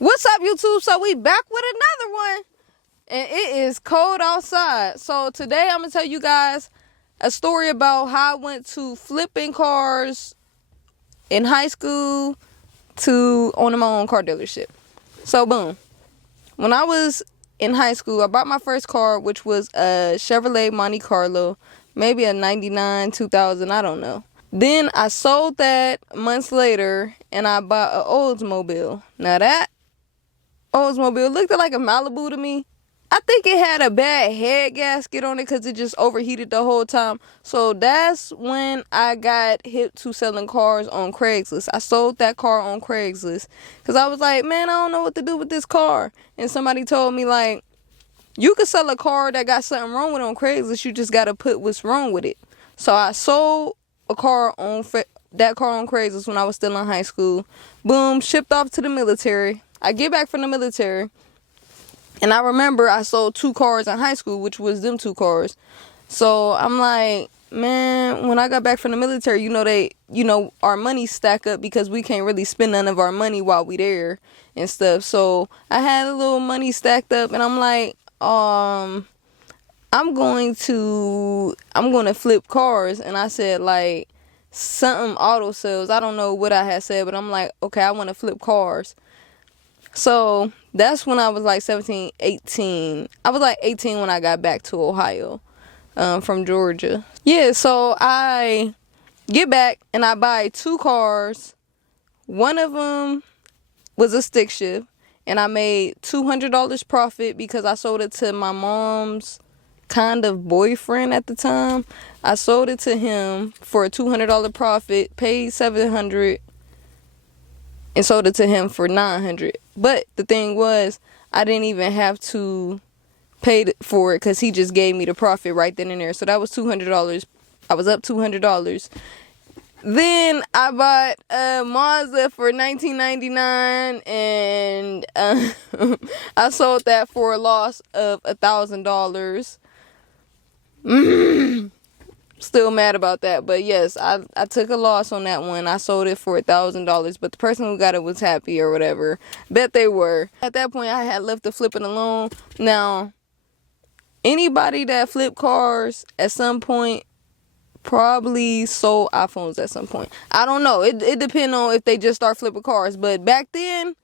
What's up, YouTube? So we back with another one, and it is cold outside. So today I'm gonna tell you guys a story about how I went to flipping cars in high school to owning my own car dealership. So boom, when I was in high school, I bought my first car, which was a Chevrolet Monte Carlo, maybe a 99, 2000, I don't know. Then I sold that months later, and I bought an Oldsmobile. Now that Oldsmobile looked like a Malibu to me. I think it had a bad head gasket on it because it just overheated the whole time. So that's when I got hip to selling cars on Craigslist. I sold that car on Craigslist because I was like, man, I don't know what to do with this car. And somebody told me, like, you could sell a car that got something wrong with it on Craigslist. You just got to put what's wrong with it. So I sold a car on that car on Craigslist when I was still in high school. Boom, shipped off to the military. I get back from the military, and I remember I sold 2 cars in high school, which was them 2 cars. So I'm like, man, when I got back from the military, our money stack up because we can't really spend none of our money while we there and stuff. So I had a little money stacked up, and I'm like, I'm going to flip cars. And I said, like, something auto sales. I don't know what I had said, but I'm like, okay, I want to flip cars. So that's when I was like 17, 18. I was like 18 when I got back to Ohio from Georgia. Yeah, so I get back and I buy 2 cars. One of them was a stick shift, and I made $200 profit because I sold it to my mom's kind of boyfriend at the time. I sold it to him for a $200 profit, paid $700, and sold it to him for $900. But the thing was, I didn't even have to pay for it because he just gave me the profit right then and there. So that was $200. I was up $200. Then I bought a Mazda for $19.99, and I sold that for a loss of $1,000. Still mad about that, but yes, I took a loss on that one. I sold it for $1,000, but the person who got it was happy or whatever. Bet they were. At that point, I had left the flipping alone. Now, anybody that flipped cars at some point probably sold iPhones at some point. I don't know. It depends on if they just start flipping cars, but back then,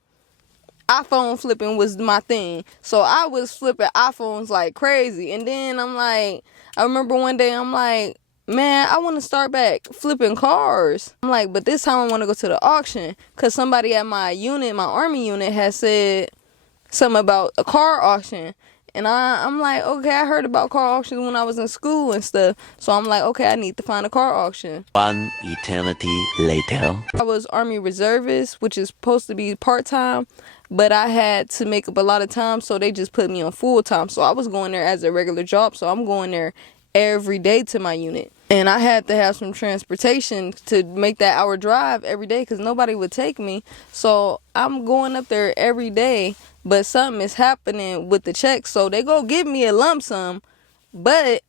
iPhone flipping was my thing. So I was flipping iPhones like crazy. And then I remember one day I'm like, man, I want to start back flipping cars. I'm like, but this time I want to go to the auction because somebody at my unit, my army unit, had said something about a car auction. And I'm like, okay, I heard about car auctions when I was in school and stuff. So I'm like, okay, I need to find a car auction. One eternity later. I was Army reservist, which is supposed to be part-time, but I had to make up a lot of time, so they just put me on full-time. So I was going there as a regular job, so I'm going there every day to my unit. And I had to have some transportation to make that hour drive every day because nobody would take me. So I'm going up there every day, but something is happening with the check. So they go give me a lump sum, but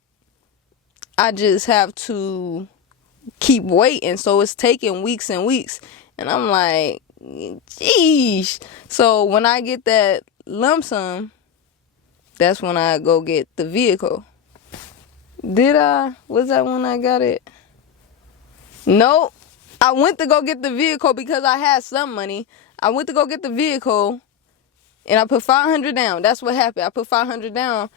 I just have to keep waiting. So it's taking weeks and weeks. And I'm like, geez. So when I get that lump sum, that's when I go get the vehicle. Was that when I got it? Nope. I went to go get the vehicle because I had some money. I went to go get the vehicle, and I put $500 down. That's what happened. I put $500 down,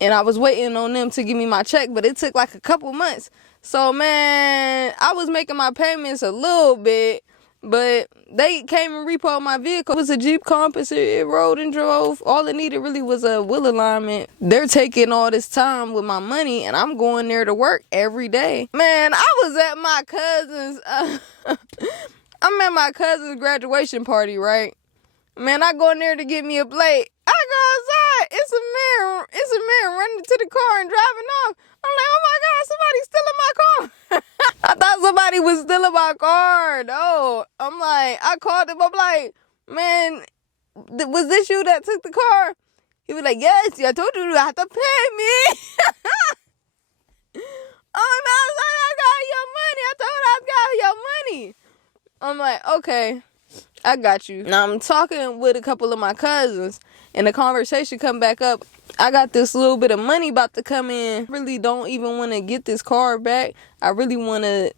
and I was waiting on them to give me my check, but it took like a couple months. So, man, I was making my payments a little bit, but they came and repoed my vehicle. It was a Jeep Compass. It rode and drove. All it needed really was a wheel alignment. They're taking all this time with my money, and I'm going there to work every day. Man, I was at my cousin's, I'm at my cousin's graduation party, right? Man, I go in there to get me a plate. I go outside. It's a man running to the car and driving off. I'm like, oh my God, somebody's stealing my car. I thought somebody was stealing my car. No. I'm like, I called him. I'm like, man, was this you that took the car? He was like, yes, I told you you have to pay me. Oh, man, I was like, I got your money. I told you I got your money. I'm like, okay. I got you. Now I'm talking with a couple of my cousins, and the conversation come back up. I got this little bit of money about to come in. Really don't even want to get this car back. I really want to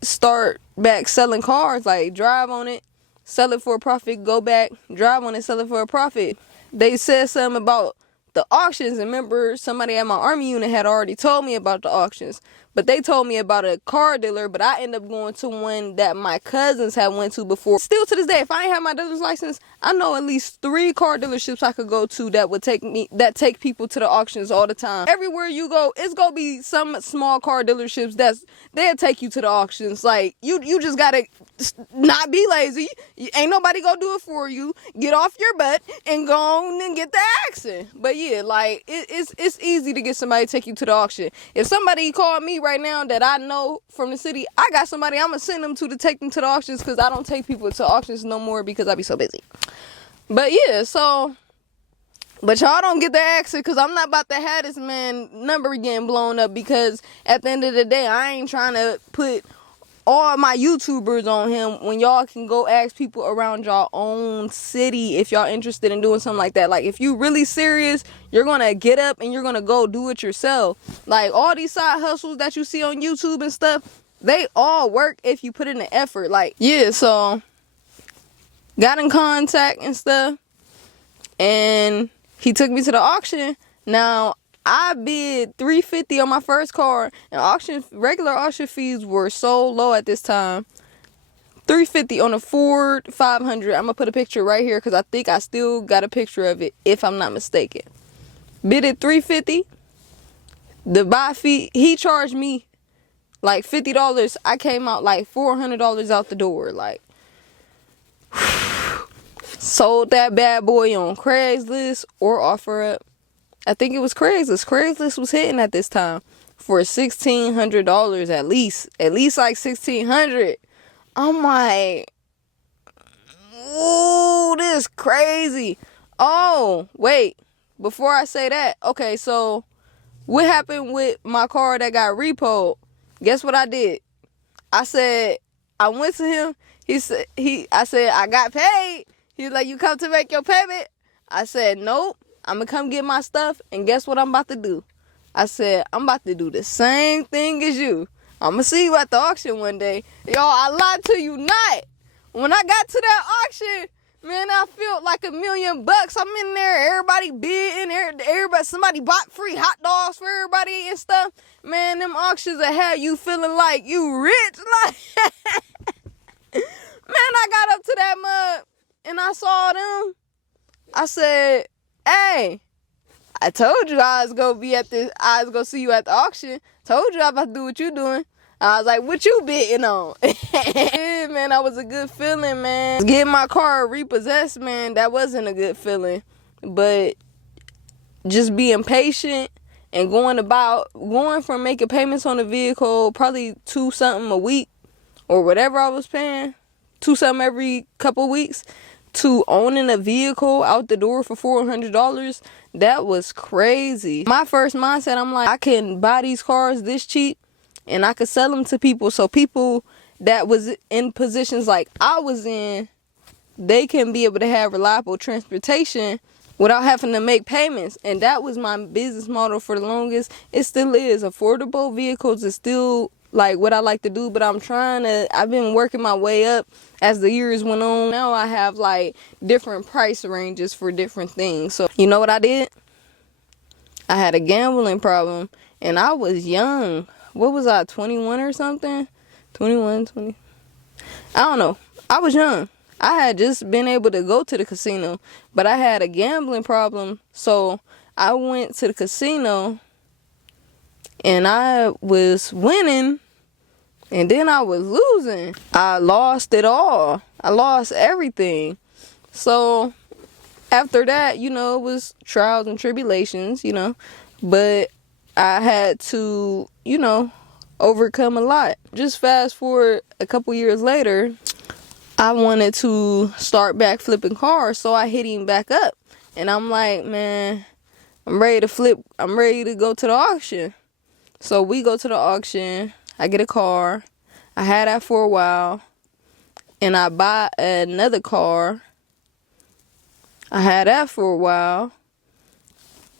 start back selling cars, like drive on it, sell it for a profit, go back, drive on it, sell it for a profit. They said something about the auctions, and remember somebody at my army unit had already told me about the auctions, but they told me about a car dealer, but I ended up going to one that my cousins had went to before. Still to this day, if I ain't have my dealer's license, I know at least 3 car dealerships I could go to that would take people to the auctions all the time. Everywhere you go, it's gonna be some small car dealerships they'll take you to the auctions. Like you just gotta not be lazy. Ain't nobody gonna do it for you. Get off your butt and go on and get the action. But yeah, like it's easy to get somebody to take you to the auction. If somebody called me right now that I know from the city, I got somebody I'm gonna send them to take them to the auctions, because I don't take people to auctions no more because I be so busy. But yeah, so but y'all don't get the accent, because I'm not about to have this man number getting blown up, because at the end of the day, I ain't trying to put all my YouTubers on him when y'all can go ask people around y'all own city if y'all interested in doing something like that. Like, if you really serious, you're gonna get up and you're gonna go do it yourself. Like, all these side hustles that you see on YouTube and stuff, they all work if you put in the effort. Like, yeah, so got in contact and stuff, and he took me to the auction. Now, I bid $350 on my first car, and regular auction fees were so low at this time. $350 on a Ford 500. I'm gonna put a picture right here because I think I still got a picture of it, if I'm not mistaken. Bid it $350. The buy fee, he charged me like $50. I came out like $400 out the door. Like, sold that bad boy on Craigslist or OfferUp. I think it was Craigslist. Craigslist was hitting at this time for $1,600 at least like $1,600. I'm like, ooh, this is crazy. Oh, wait, before I say that, okay, so what happened with my car that got repoed? Guess what I did? I went to him. I said, I got paid. He was like, you come to make your payment? I said, nope. I'm going to come get my stuff, and guess what I'm about to do? I said, I'm about to do the same thing as you. I'm going to see you at the auction one day. Y'all, I lied to you not. When I got to that auction, man, I felt like $1 million. I'm in there, everybody bidding, somebody bought free hot dogs for everybody and stuff. Man, them auctions that have you feeling like you rich. Like, man, I got up to that mug, and I saw them. I said, hey, I told you I was gonna see you at the auction. Told you I was about to do what you doing. I was like, what you bidding on? Yeah, man, that was a good feeling, man. Getting my car repossessed, man, that wasn't a good feeling. But just being patient and going from making payments on the vehicle, probably $2 something a week or whatever I was paying, $2 something every couple weeks, to owning a vehicle out the door for $400, that was crazy. My first mindset, I'm like, I can buy these cars this cheap and I could sell them to people, so people that was in positions like I was in, they can be able to have reliable transportation without having to make payments. And that was my business model for the longest. It still is. Affordable vehicles is still like what I like to do, but I've been working my way up as the years went on. Now I have like different price ranges for different things. So you know what I did? I had a gambling problem, and I was young. What was I, 21 or something? 21, 20. I don't know. I was young. I had just been able to go to the casino, but I had a gambling problem. So I went to the casino, and I was winning, and then I was losing. I lost it all. I lost everything. So after that, it was trials and tribulations, but I had to, overcome a lot. Just fast forward a couple years later, I wanted to start back flipping cars, so I hit him back up. And I'm like, man, I'm ready to flip. I'm ready to go to the auction. So we go to the auction. I get a car. I had that for a while. and I buy another car. I had that for a while.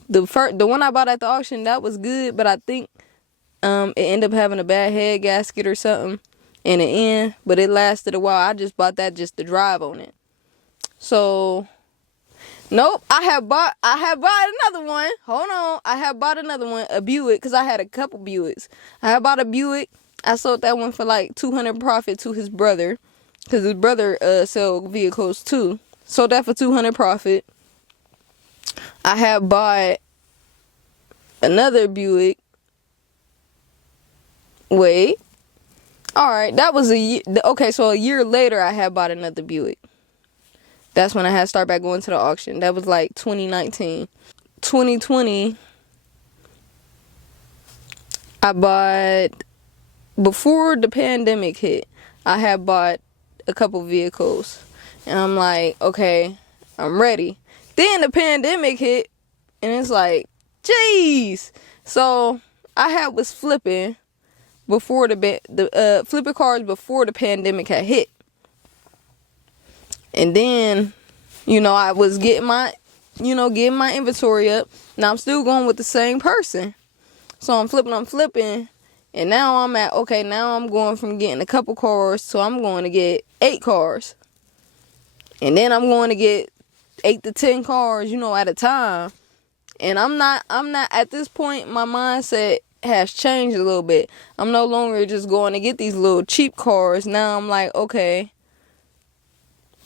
The one I bought at the auction, that was good, but I think it ended up having a bad head gasket or something in the end, but it lasted a while. I just bought that just to drive on it. So nope, I have bought another one. Hold on. I have bought another one, a Buick, because I had a couple Buicks. I have bought a Buick. I sold that one for like $200 profit to his brother, because his brother sell vehicles too. Sold that for $200 profit. I have bought another Buick. Wait. Alright, that was a year. Okay, so a year later, I had bought another Buick. That's when I had to start back going to the auction. That was like 2019. 2020, I bought, before the pandemic hit, I had bought a couple vehicles. And I'm like, okay, I'm ready. Then the pandemic hit, and it's like, jeez. So I was flipping before flipping cars before the pandemic had hit. And then, I was getting my inventory up. Now I'm still going with the same person. So I'm flipping. And now now I'm going from getting a couple cars to I'm going to get 8 cars. And then I'm going to get 8 to 10 cars, at a time. And I'm not at this point, my mindset has changed a little bit. I'm no longer just going to get these little cheap cars. Now I'm like, okay,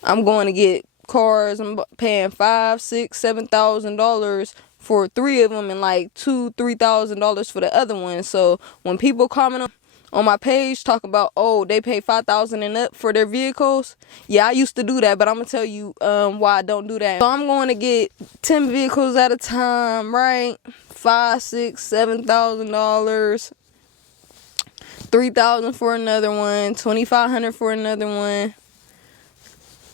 I'm going to get cars. I'm paying $5,000, $6,000, $7,000 for 3 of them, and like $2,000-$3,000 for the other one. So when people comment on my page talking about, oh, they pay $5,000 and up for their vehicles, yeah, I used to do that, but I'm gonna tell you why I don't do that. So I'm going to get 10 vehicles at a time, right? $5,000, $6,000, $7,000, $3,000 for another one, $2,500 for another one.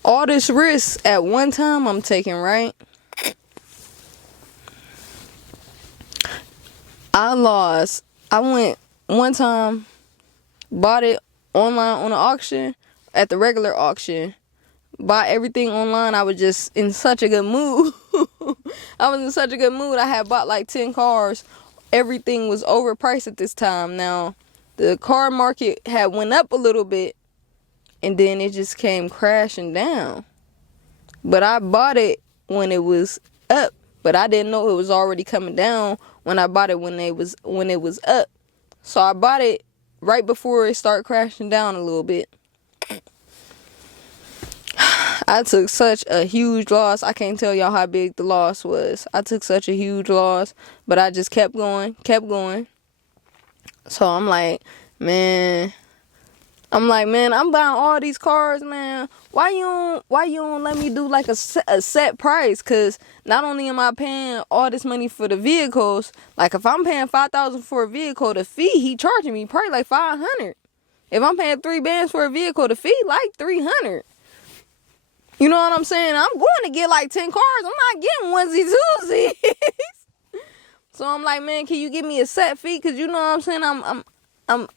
All this risk at one time I'm taking, right? I went one time, bought it online on the auction, at the regular auction. Bought everything online. I was just in such a good mood. I had bought like 10 cars. Everything was overpriced at this time. Now, the car market had went up a little bit, and then it just came crashing down. But I bought it when it was up. But I didn't know it was already coming down when I bought it when it was up. So I bought it right before it started crashing down a little bit. I took such a huge loss. I can't tell y'all how big the loss was. I took such a huge loss, but I just kept going. So I'm like, man, I'm buying all these cars, man. Why you don't let me do like a set price? Cause not only am I paying all this money for the vehicles, like if I'm paying $5,000 for a vehicle, the fee he charging me probably like $500. If I'm paying $3,000 for a vehicle, the fee like $300. You know what I'm saying? I'm going to get like 10 cars. I'm not getting onesie twosies. So I'm like, man, can you give me a set fee? Cause you know what I'm saying?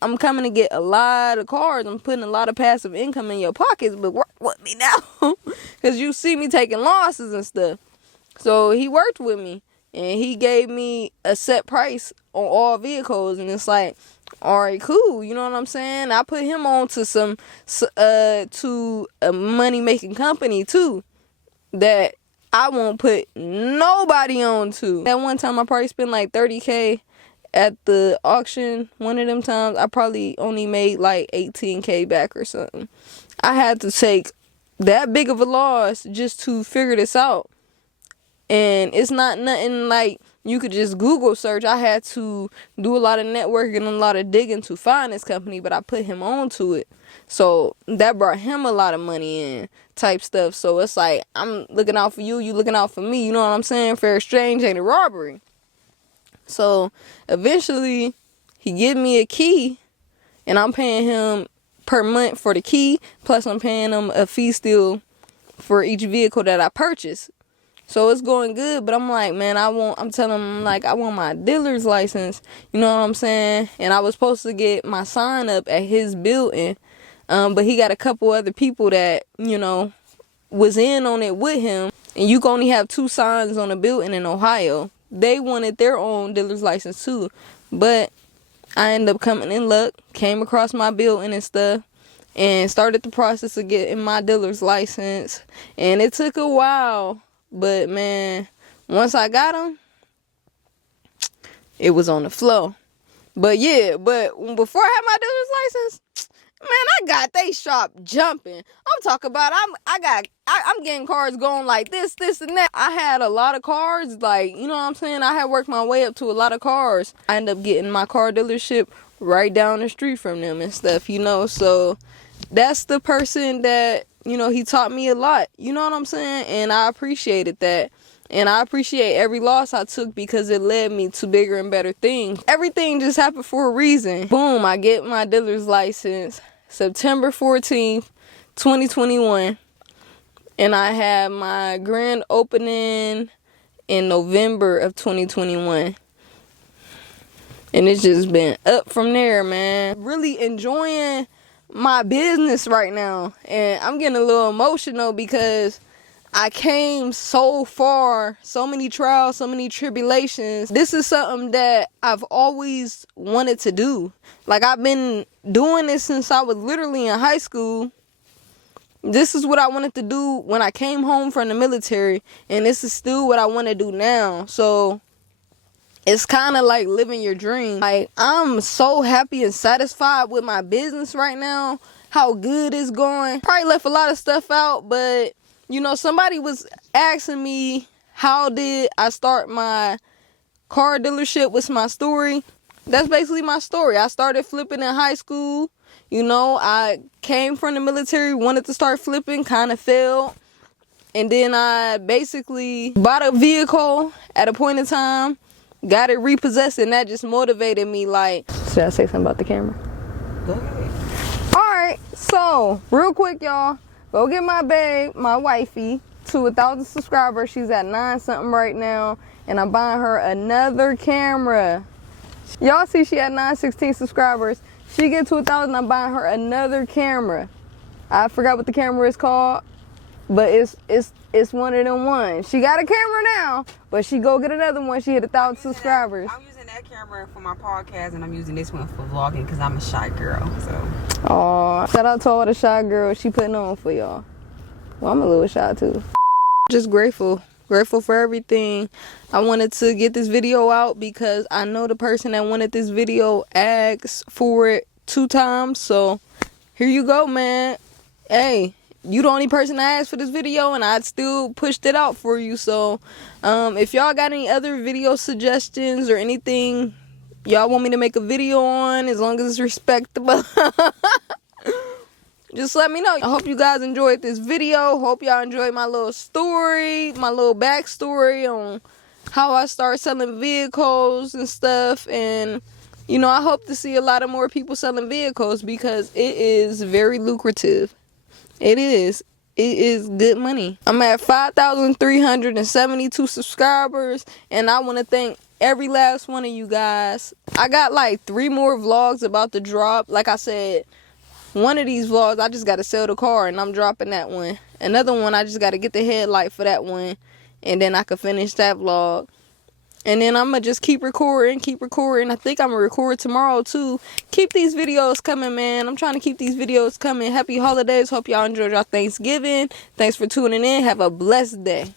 I'm coming to get a lot of cars. I'm putting a lot of passive income in your pockets, but work with me now. Because you see me taking losses and stuff. So he worked with me, and he gave me a set price on all vehicles. And it's like, all right, cool. You know what I'm saying? I put him on to to a money-making company, too, that I won't put nobody on to. At one time, I probably spent like $30K at the auction. One of them times, I probably only made like $18K back or something. I had to take that big of a loss just to figure this out. And it's not nothing like you could just Google search. I had to do a lot of networking and a lot of digging to find this company, but I put him on to it. So that brought him a lot of money in type stuff. So it's like, I'm looking out for you, you looking out for me. You know what I'm saying? Fair exchange ain't a robbery. So eventually he gave me a key, and I'm paying him per month for the key, plus I'm paying him a fee still for each vehicle that I purchase. So it's going good, but I'm like, man, I'm telling him, like, I want my dealer's license. You know what I'm saying? And I was supposed to get my sign up at his building But he got a couple other people that, you know, was in on it with him. And you can only have 2 signs on a building in Ohio. They wanted their own dealer's license too. But I ended up coming in luck, came across my building and stuff, and started the process of getting my dealer's license. And it took a while, but man, once I got them, it was on the flow. But yeah, but before I had my dealer's license, man, I got they shop jumping. I'm talking about I'm getting cars going like this, and that. I had a lot of cars, like, you know what I'm saying? I had worked my way up to a lot of cars. I ended up getting my car dealership right down the street from them and stuff, you know? So that's the person that, you know, he taught me a lot. You know what I'm saying? And I appreciated that. And I appreciate every loss I took because it led me to bigger and better things. Everything just happened for a reason. Boom, I get my dealer's license September 14th, 2021. And I had my grand opening in November of 2021. And it's just been up from there, man. Really enjoying my business right now. And I'm getting a little emotional because I came so far, so many trials, so many tribulations. This is something that I've always wanted to do. Like, I've been doing this since I was literally in high school. This is what I wanted to do when I came home from the military. And this is still what I want to do now. So it's kind of like living your dream. Like, I'm so happy and satisfied with my business right now. How good it's going. Probably left a lot of stuff out, but you know, somebody was asking me, how did I start my car dealership? What's my story? That's basically my story. I started flipping in high school. You know, I came from the military, wanted to start flipping, kind of failed. And then I basically bought a vehicle at a point in time, got it repossessed, and that just motivated me. Like, should I say something about the camera? Go ahead. Alright, so, real quick, y'all. Go get my babe, my wifey, to 1,000 subscribers. She's at 9 something right now. And I'm buying her another camera. Y'all see she had 916 subscribers. She get to 1,000, I'm buying her another camera. I forgot what the camera is called, but it's one of them ones. She got a camera now, but she go get another one. She hit 1,000 subscribers. I'm using that camera for my podcast, and I'm using this one for vlogging because I'm a shy girl. So. Aw, shout out to all the shy girls she putting on for y'all. Well, I'm a little shy too. Just grateful for everything. I wanted to get this video out because I know the person that wanted this video asked for it 2 times. So here you go, man. Hey, you the only person that asked for this video, and I still pushed it out for you. So if y'all got any other video suggestions or anything y'all want me to make a video on, as long as it's respectable, just let me know. I hope you guys enjoyed this video. Hope y'all enjoyed my little story, my little backstory on how I started selling vehicles and stuff. And, you know, I hope to see a lot of more people selling vehicles because it is very lucrative. It is. It is good money. I'm at 5,372 subscribers, and I want to thank every last one of you guys. I got like 3 more vlogs about to drop. Like I said, one of these vlogs, I just got to sell the car, and I'm dropping that one. Another one, I just got to get the headlight for that one, and then I could finish that vlog. And then I'm going to just keep recording. I think I'm going to record tomorrow, too. Keep these videos coming, man. I'm trying to keep these videos coming. Happy holidays. Hope y'all enjoyed your Thanksgiving. Thanks for tuning in. Have a blessed day.